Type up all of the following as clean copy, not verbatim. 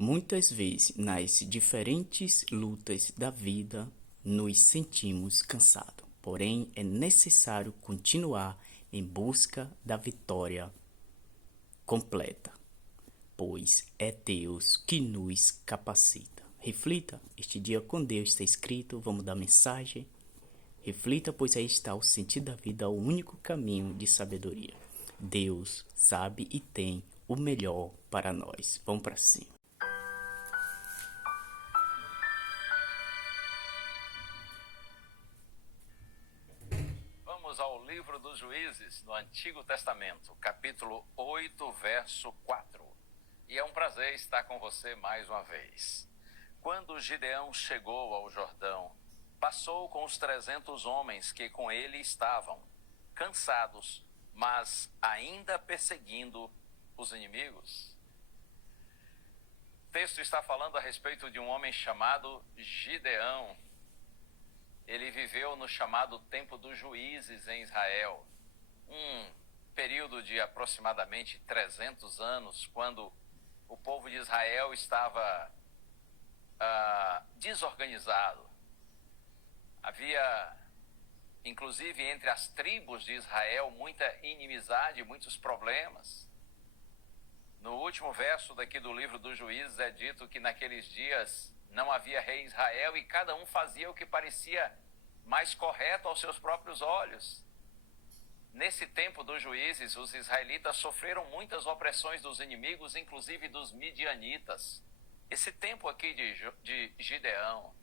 Muitas vezes, nas diferentes lutas da vida, nos sentimos cansados. Porém, é necessário continuar em busca da vitória completa, pois é Deus que nos capacita. Reflita, este dia com Deus está escrito, vamos dar mensagem. Reflita, pois aí está o sentido da vida, o único caminho de sabedoria. Deus sabe e tem o melhor para nós. Vamos para cima. Vamos ao livro dos Juízes, no Antigo Testamento, capítulo 8, verso 4. E é um prazer estar com você mais uma vez. Quando Gideão chegou ao Jordão, passou com os 300 homens que com ele estavam, cansados, mas ainda perseguindo os inimigos. O texto está falando a respeito de um homem chamado Gideão. Ele viveu no chamado tempo dos juízes em Israel, um período de aproximadamente 300 anos, quando o povo de Israel estava desorganizado. Havia, inclusive, entre as tribos de Israel, muita inimizade, muitos problemas. No último verso daqui do livro dos Juízes é dito que naqueles dias não havia rei em Israel e cada um fazia o que parecia mais correto aos seus próprios olhos. Nesse tempo dos juízes, os israelitas sofreram muitas opressões dos inimigos, inclusive dos midianitas. Esse tempo aqui de Gideão.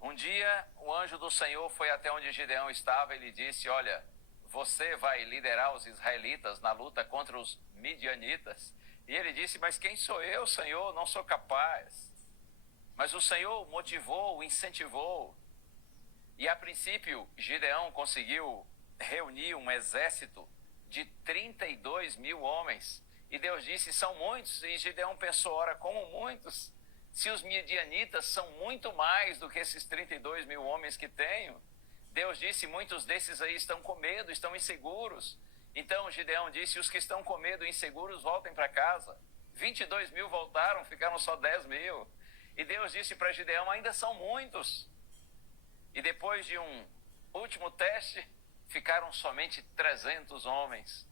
Um dia, o anjo do Senhor foi até onde Gideão estava e lhe disse: olha, você vai liderar os israelitas na luta contra os midianitas. E ele disse: mas quem sou eu, Senhor? Não sou capaz. Mas o Senhor motivou, incentivou. E a princípio, Gideão conseguiu reunir um exército de 32 mil homens. E Deus disse: são muitos. E Gideão pensou: ora, como muitos? Se os midianitas são muito mais do que esses 32 mil homens que tenho. Deus disse: muitos desses aí estão com medo, estão inseguros. Então Gideão disse: os que estão com medo e inseguros voltem para casa. 22 mil voltaram, ficaram só 10 mil. E Deus disse para Gideão: ainda são muitos. E depois de um último teste, ficaram somente 300 homens,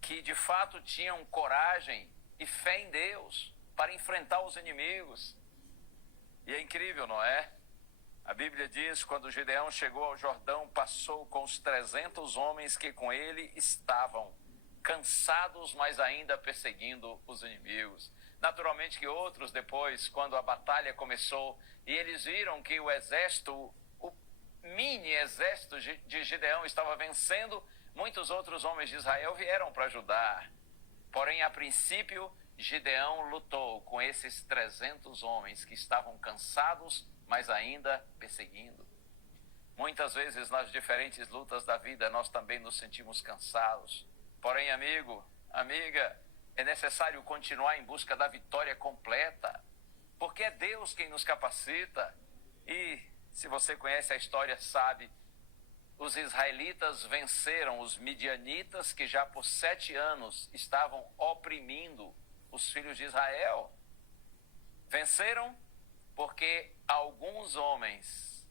que de fato tinham coragem e fé em Deus para enfrentar os inimigos. E é incrível, não é? A Bíblia diz: quando Gideão chegou ao Jordão, passou com os 300 homens que com ele estavam, cansados, mas ainda perseguindo os inimigos. Naturalmente que outros depois, quando a batalha começou, e eles viram que o exército, o mini exército de Gideão estava vencendo, muitos outros homens de Israel vieram para ajudar. Porém, a princípio, Gideão lutou com esses 300 homens que estavam cansados, mas ainda perseguindo. Muitas vezes nas diferentes lutas da vida nós também nos sentimos cansados. Porém, amigo, amiga, é necessário continuar em busca da vitória completa, porque é Deus quem nos capacita. E se você conhece a história, sabe, os israelitas venceram os midianitas, que já por 7 anos estavam oprimindo os filhos de Israel. Venceram porque alguns homens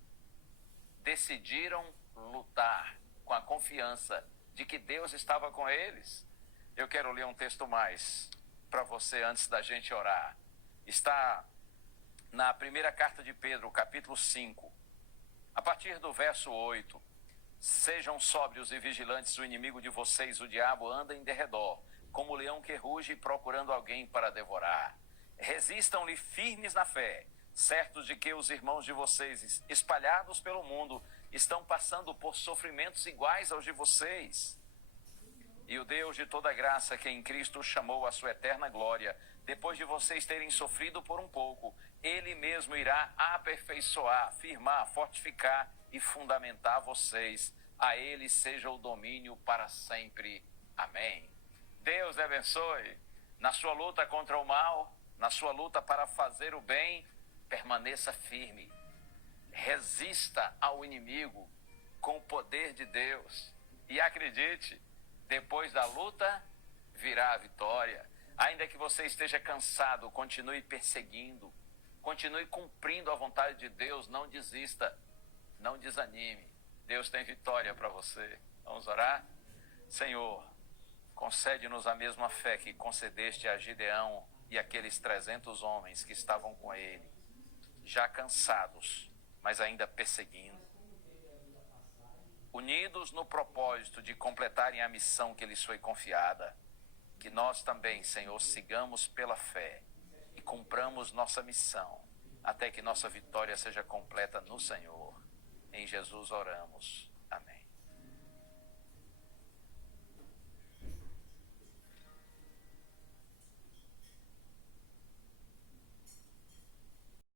decidiram lutar com a confiança de que Deus estava com eles. Eu quero ler um texto mais para você antes da gente orar. Está na primeira carta de Pedro, capítulo 5, a partir do verso 8. Sejam sóbrios e vigilantes, o inimigo de vocês, o diabo, anda em derredor, como o leão que ruge procurando alguém para devorar. Resistam-lhe firmes na fé, certos de que os irmãos de vocês, espalhados pelo mundo, estão passando por sofrimentos iguais aos de vocês. E o Deus de toda graça, que em Cristo chamou a sua eterna glória, depois de vocês terem sofrido por um pouco, Ele mesmo irá aperfeiçoar, firmar, fortificar e fundamentar vocês. A Ele seja o domínio para sempre. Amém. Deus lhe abençoe. Na sua luta contra o mal, na sua luta para fazer o bem, permaneça firme. Resista ao inimigo com o poder de Deus. E acredite, depois da luta virá a vitória. Ainda que você esteja cansado, continue perseguindo, continue cumprindo a vontade de Deus, não desista, não desanime. Deus tem vitória para você. Vamos orar? Senhor, concede-nos a mesma fé que concedeste a Gideão e aqueles 300 homens que estavam com ele, já cansados, mas ainda perseguindo, unidos no propósito de completarem a missão que lhes foi confiada. Que nós também, Senhor, sigamos pela fé e cumpramos nossa missão, até que nossa vitória seja completa no Senhor. Em Jesus oramos. Amém.